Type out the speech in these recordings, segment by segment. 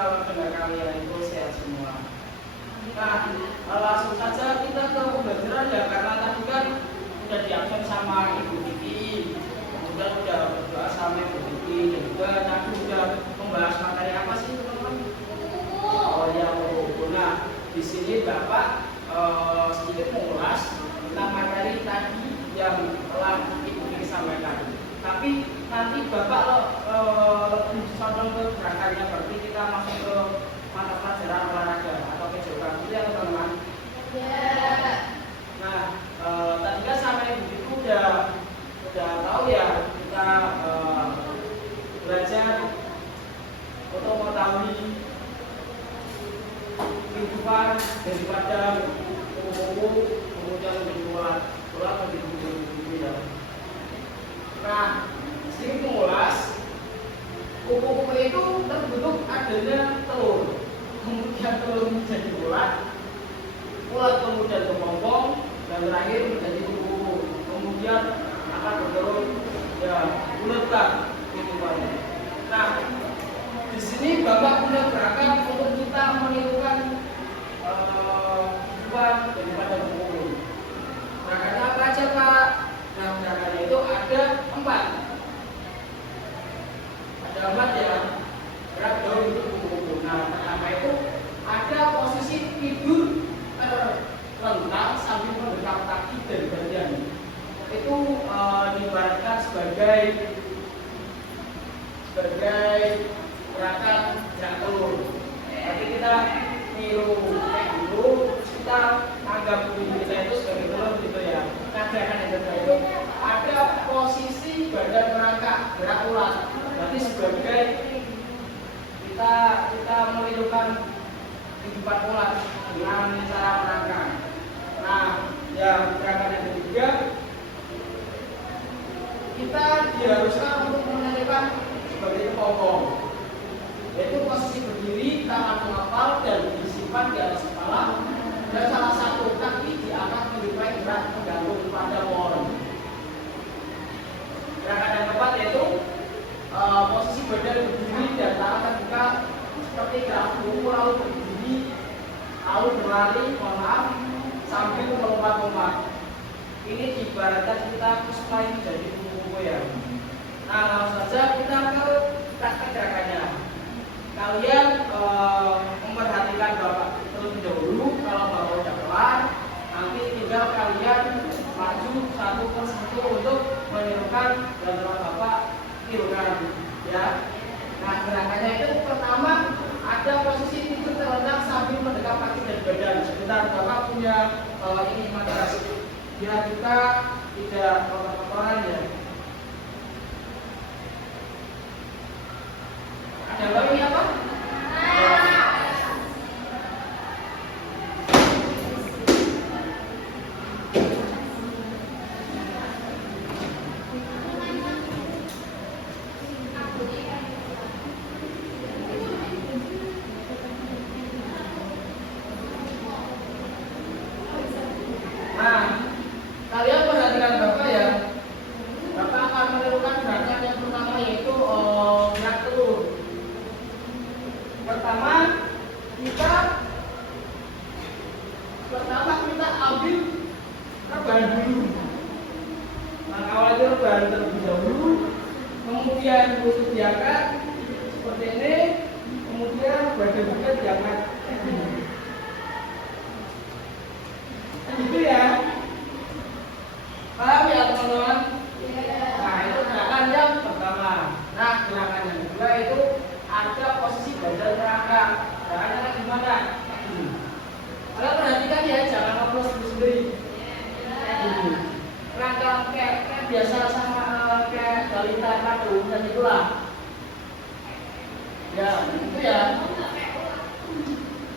kalau dengar kalian itu sehat semua. Nah, langsung saja kita ke pembelajaran ya, karena tadi kan udah diabsen sama Ibu Titi, kemudian udah berdoa sama Ibu Titi, dan juga tadi udah membahas materi apa sih teman-teman? Oh ya, buku. Nah, di sini Bapak sedikit mengulas tentang materi tadi yang telah Ibu Titi sampaikan. Tapi nanti Bapak lebih condong ke gerakannya, berarti kita masuk ke mata pelajaran olahraga atau ke geografi ya teman-teman. Nah, tadi kan sampai Ibu udah tahu ya, kita belajar untuk mengetahui kehidupan daripada kupu-kupu, kemudian menjadi ulat menjadi kupu-kupu ya. Nah, sedikit mengulas, kupu-kupu itu terbentuk adanya telur, kemudian telur menjadi ulat kemudian berbombong, dan terakhir menjadi kupu-kupu. Kemudian akan bertelur ya bulat kehidupannya. Nah, di sini Bapak punya gerakan untuk kita menirukan kehidupan daripada kupu-kupu. Gerakannya apa aja Pak? Nah, gerakannya itu ada 4. Ada 4 ya. Gerak daun untuk kupu-kupu. Nah, pertama itu ada posisi tidur terlentang sambil mendekap kaki dan badan. Itu diibaratkan sebagai gerakan gerak telur. Jadi kita niru kayak gitu, kita anggap tubuh kita itu sebagai telur gitu ya. Nah, gerakan yang kedua itu ada posisi badan merangkak gerak ulat. Berarti sebagai kita menirukan kehidupan ulat dengan cara merangkak. Nah, yang gerakan yang ketiga kita diharuskan untuk menirukan sebagai kepompong, yaitu posisi berdiri, tangan mengepal dan disimpan di atas kepala, dan salah satu kaki diangkat menyerupai gerak menggantung pada pohon. Gerakan yang keempat yaitu posisi badan berdiri dan tangan terbuka seperti gerak kuku, lalu berdiri, lalu berlari, sambil melompat-lompat. Ini ibaratkan kita supaya menjadi kupu-kupu ya. Nah, langsung saja kita ke praktek gerakannya. Kalian memperhatikan Bapak terlebih dahulu. Kalau Bapak udah kelar, nanti tinggal kalian maju satu persatu untuk menirukan dan Bapak tirukan ya. Nah, gerakannya itu pertama ada posisi tidur terlentang sambil mendekap kaki dan badan. Sebentar, Bapak punya ini materi biar kita tidak kotor-kotoran ya. Ada apa ini apa? Kalian perhatikan Bapak ya. Bapak akan menirukan gerakan yang pertama yaitu gerak telur. Pertama kita ambil rebahan dulu. Nah, awalnya rebahan terlebih dahulu, kemudian lutut diangkat seperti ini, kemudian badan kita diangkat. Gitu ya. Paham ya teman-teman? Nah, itu gerakan yang pertama. Nah, gerakan yang kedua itu ada posisi badan merangkak. Gerakannya gimana? Kalian perhatikan ya, jangan ngobrol sendiri-sendiri. Merangkak kayak biasa sama kayak balita kado dan itulah. Ya, itu ya.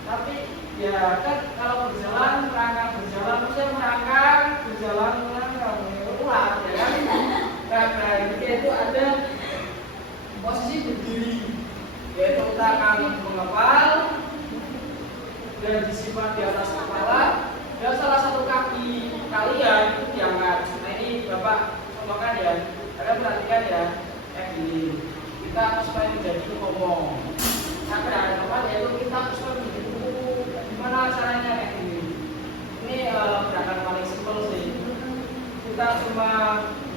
Tapi ya kan kalau berjalan merangkak berjalan maksudnya merangkak berjalan ular ya kan. Nah, itu ada posisi berdiri yaitu tangan mengepal dan disimpan di atas kepala dan salah satu kaki kalian itu diangkat. Nah, ini Bapak contohkan ya, kalian perhatikan ya, kayak gini kita supaya menjadi ngomong. gerakan keempat yaitu kita susun buku. Gimana caranya kayak gini? Ini gerakan paling simpel sih. Kita cuma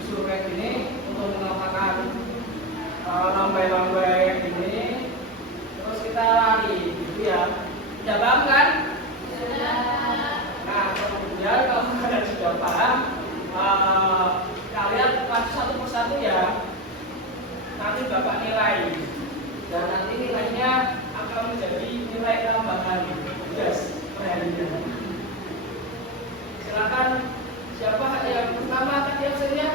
disuruh kayak gini untuk mengatakan lambai-lambai kayak gini. Terus kita lari, gitu ya. Udah paham kan? Nah, kemudian kalau kalian sudah paham, kalian maju satu persatu ya. Nanti Bapak nilai, dan nanti nilainya akan menjadi nilai tambahan. Yes, perhatian. Silakan, siapa yang pertama tadi absennya?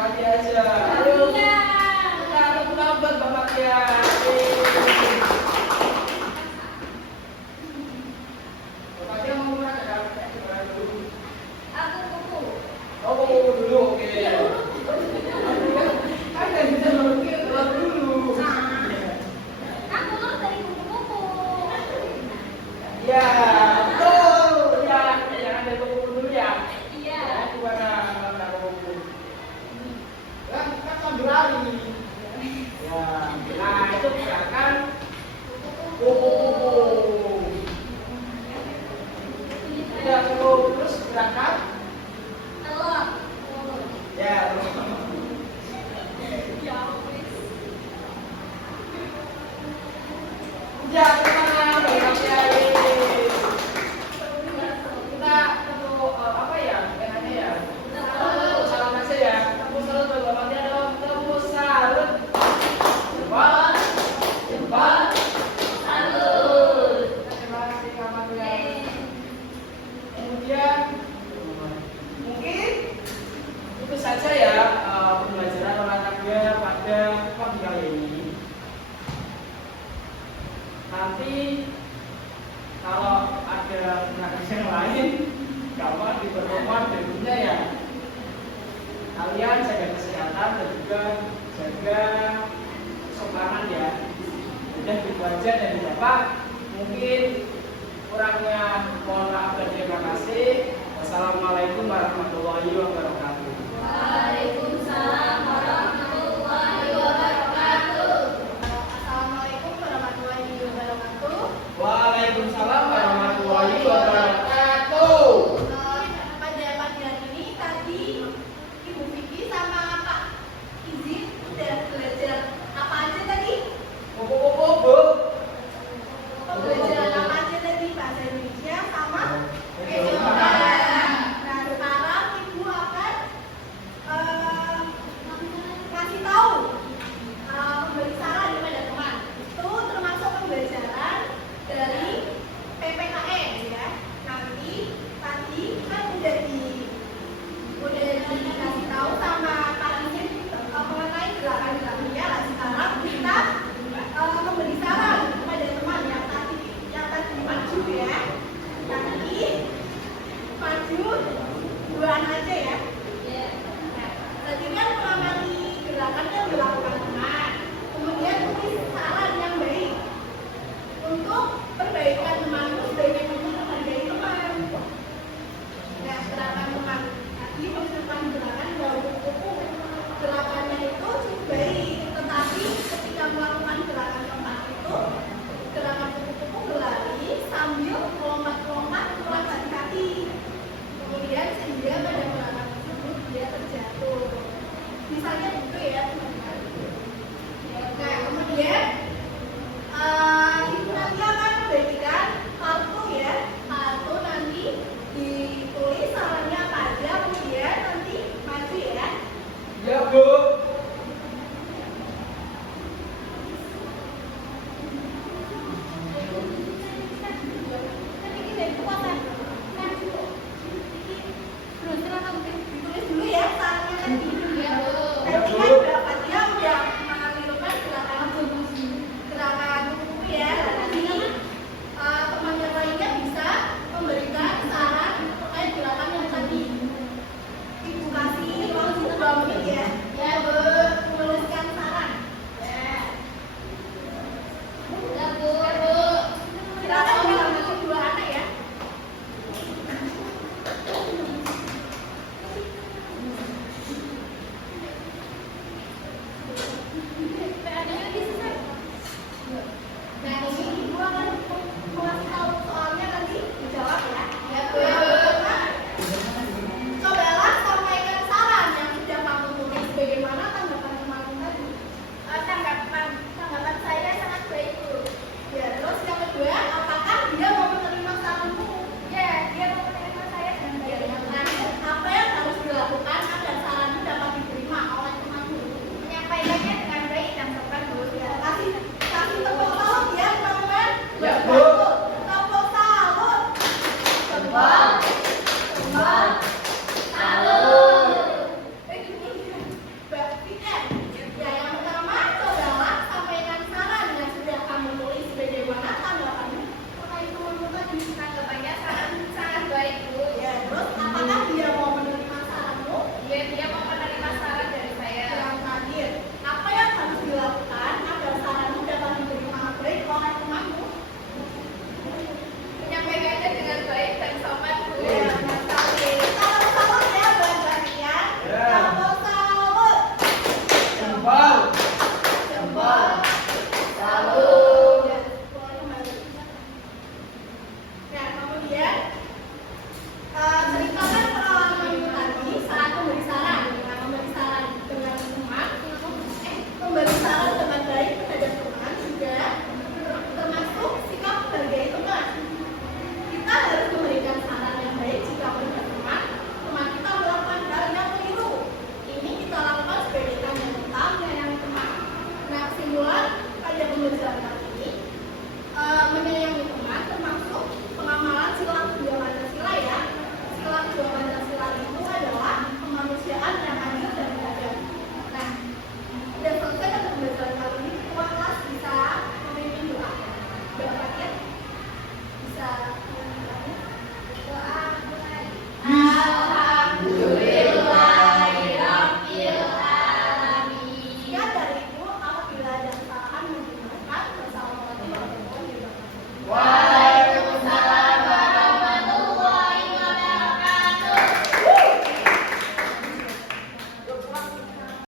Pagi aja. Ayo. Kita tepuk tangan buat Bapak ya. Bapak dia mau mulai ada dulu. Oh, mau dulu, oke. Ada bisa dulu. Ya, betul. Ya, jangan ada buku dulu ya. Iya. Gimana kalau buku? Kan sambil lari. Ya, nah itu gerakan kupu-kupu. Tidak perlu terus gerakan telur. Ya, telur. Ya, kemana? Banyak sekali. Kita perlu apa ya? Enaknya ya. Tepuk salam aja ya. Tepuk salam buat bapaknya dong. Tepuk salut. Jempol. Jempol. Salut. Terima kasih kamarnya. Kemudian mungkin itu saja ya pembelajaran olahraga pada pagi kali ini. Nanti kalau ada tenaga yang lain, gampang di pertemuan berikutnya ya. Kalian jaga kesehatan dan juga jaga kesopanan ya. Udah gitu aja dari Bapak. Mungkin kurangnya mohon maaf dan terima kasih. Wassalamualaikum warahmatullahi wabarakatuh. Waalaikumsalam warahmatullahi wabarakatuh. Assalamualaikum warahmatullahi wabarakatuh. Waalaikumsalam warahmatullahi wabarakatuh. Pada pagi hari ini tadi Ibu Vicky sama Pak Izin udah belajar apa aja tadi? Kupu-kupu. Pembelajaran apa aja tadi? Bahasa Indonesia sama geografi. Nah, sekarang Ibu akan ngasih tahu memberi saran kepada teman. Itu termasuk pembelajaran dari PPKN ya. Nanti tadi kan udah dikasih tahu sama Pak Izin mengenai gerakan-gerakannya. Nah, sekarang kita memberi saran kepada teman yang tadi maju ya. Nanti maju duaan aja ya. Nah, tadi kan mengamati gerakan yang dilakukan teman. Kemudian tulis saran yang baik untuk perbaikan